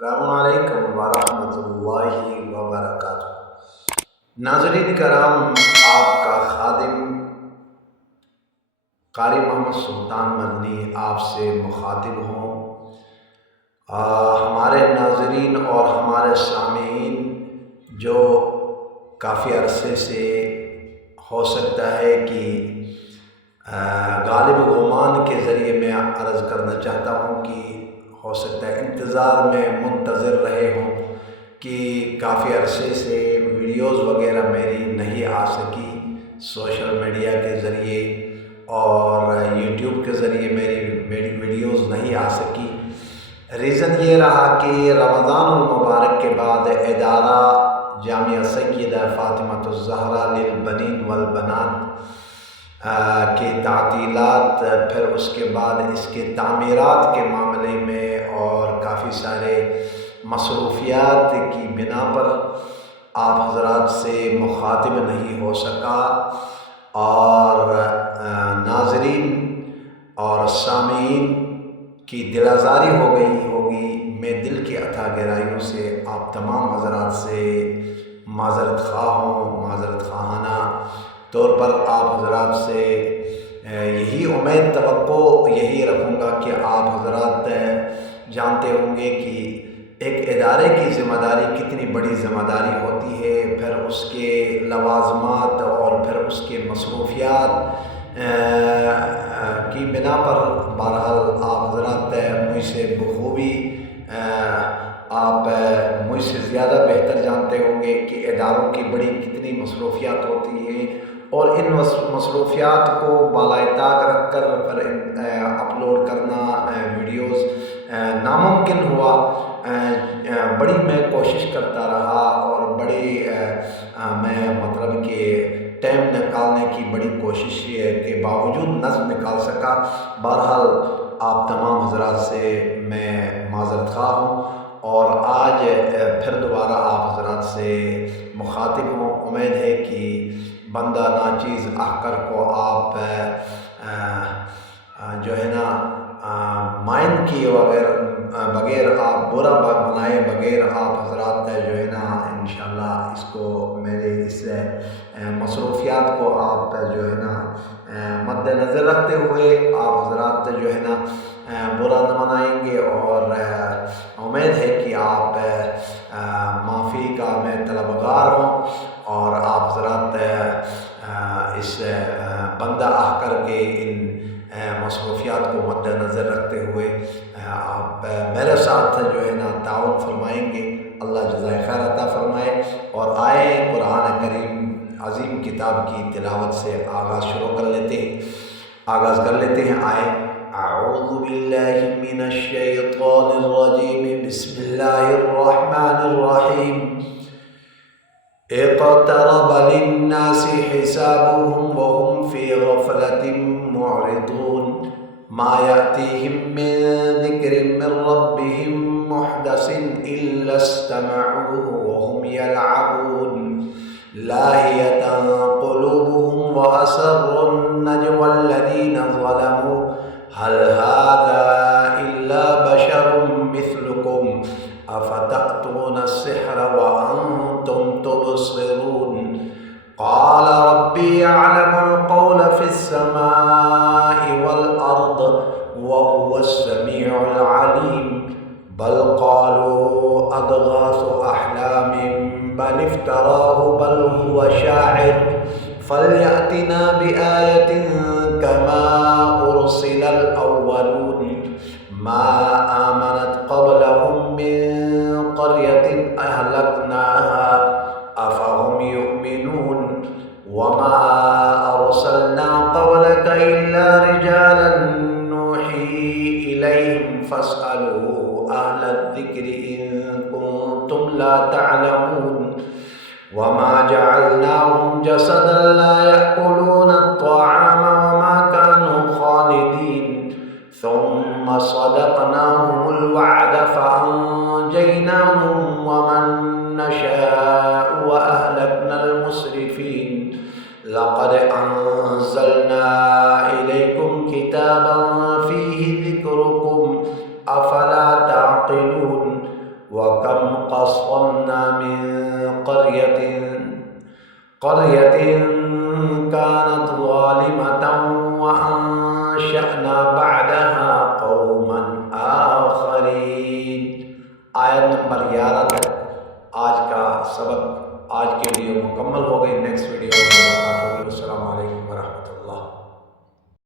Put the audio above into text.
السلام علیکم ورحمۃ اللہ وبرکاتہ۔ ناظرین کرام، آپ کا خادم قاری محمد سلطان مدنی آپ سے مخاطب ہوں۔ ہمارے ناظرین اور ہمارے سامعین جو کافی عرصے سے ہو سکتا ہے کہ غالب گمان کے ذریعے میں عرض کرنا چاہتا ہوں کہ ہو سکتا ہے انتظار میں منتظر رہے ہوں کہ کافی عرصے سے ویڈیوز وغیرہ میری نہیں آ سکی، سوشل میڈیا کے ذریعے اور یوٹیوب کے ذریعے میری ویڈیوز نہیں آ سکی۔ ریزن یہ رہا کہ رمضان المبارک کے بعد ادارہ جامعہ سیدہ فاطمہ الزہرا للبنین والبنات کی تعطیلات، پھر اس کے بعد اس کے تعمیرات کے معاملے میں اور کافی سارے مصروفیات کی بنا پر آپ حضرات سے مخاطب نہیں ہو سکا، اور ناظرین اور سامعین کی دل آزاری ہو گئی ہوگی۔ میں دل کی عطا گہرائیوں سے آپ تمام حضرات سے معذرت خواہ ہوں، معذرت خواہانہ طور پر آپ حضرات سے یہی امید توقع یہی رکھوں گا کہ آپ حضرات جانتے ہوں گے کہ ایک ادارے کی ذمہ داری کتنی بڑی ذمہ داری ہوتی ہے، پھر اس کے لوازمات اور پھر اس کے مصروفیات کی بنا پر بہرحال آپ حضرات مجھ سے بخوبی آپ مجھ سے زیادہ بہتر جانتے ہوں گے کہ اداروں کی بڑی کتنی مصروفیات ہوتی ہیں، اور ان مصروفیات کو بالائے طاق رکھ کر پھر اپلوڈ کرنا ویڈیوز ناممکن ہوا۔ بڑی میں کوشش کرتا رہا اور بڑی میں مطلب کہ ٹائم نکالنے کی بڑی کوشش کے باوجود نظم نکال سکا۔ بہرحال آپ تمام حضرات سے میں معذرت خواہ ہوں، اور آج پھر دوبارہ آپ حضرات سے مخاطب ہوں۔ امید ہے کہ بندہ ناچیز احقر کو آپ جو ہے نا مائنڈ کیے بغیر آپ برا بنائے بغیر آپ حضرات جو ہے نا انشاءاللہ اس کو میرے اس مصروفیات کو آپ جو ہے نا مد نظر رکھتے ہوئے آپ حضرات جو ہے نا برا نہ منائیں گے، اور امید ہے کہ آپ معافی کا میں طلبگار ہوں، اور آپ حضرات اس بندہ احقر کے ان مصروفیات کو مد نظر رکھتے ہوئے آپ میرے ساتھ جو ہے نا تعاون فرمائیں گے۔ اللہ جزائے خیر عطا فرمائے، اور آئے قرآن کریم عظیم کتاب کی تلاوت سے آغاز کر لیتے ہیں۔ آئے اعوذ باللہ من الشیطان الرجیم، بسم اللہ الرحمن الرحیم۔ اقترب للناس حسابهم وهم في غفلة معرضون، ما يأتيهم من ذكر من ربهم محدث إلا استمعوه وهم يلعبون، لاهية قلوبهم وأسروا النجوى الذين ظلموا هل هذا إلا بشر مثلكم أفتأتون السحر وأنتم تبصرون، قال ربي يعلم القول في السماء والأرض وهو السميع العليم، بل قالوا أضغاث أحلام بل افتراه بل هو شاعر فليأتنا بآية كما أرسل الأولون، ما آمنت قبلهم من قرية أهلكناها أفهم يؤمنون، وما أرسلنا قبلك إلا رجالا نوحي إليهم فاسألوا أهل الذكر إن كنتم لا تعلمون، وما جعلناهم جسدا لا يأكلون الطعام وما كانوا خالدين، ثم صدقناهم الوعد فأنجيناهم ومن نشاء وأهلكنا المسرفين، لقد أنزلنا إليكم كتابا فيه ذكركم أفلا تعقلون، وَكَمْ قَصَّمْنَا مِنْ قَرْيَةٍ كَانَتْ ظَالِمَةً وَأَنشَأْنَا بَعْدَهَا قَوْمًا آخَرِينَ۔ آیت نمبر 11 تک آج کا سبق، آج کی ویڈیو مکمل ہو گئی۔ نیکسٹ ویڈیو میں ملاقات ہوگی۔ السلام علیکم ورحمۃ اللہ۔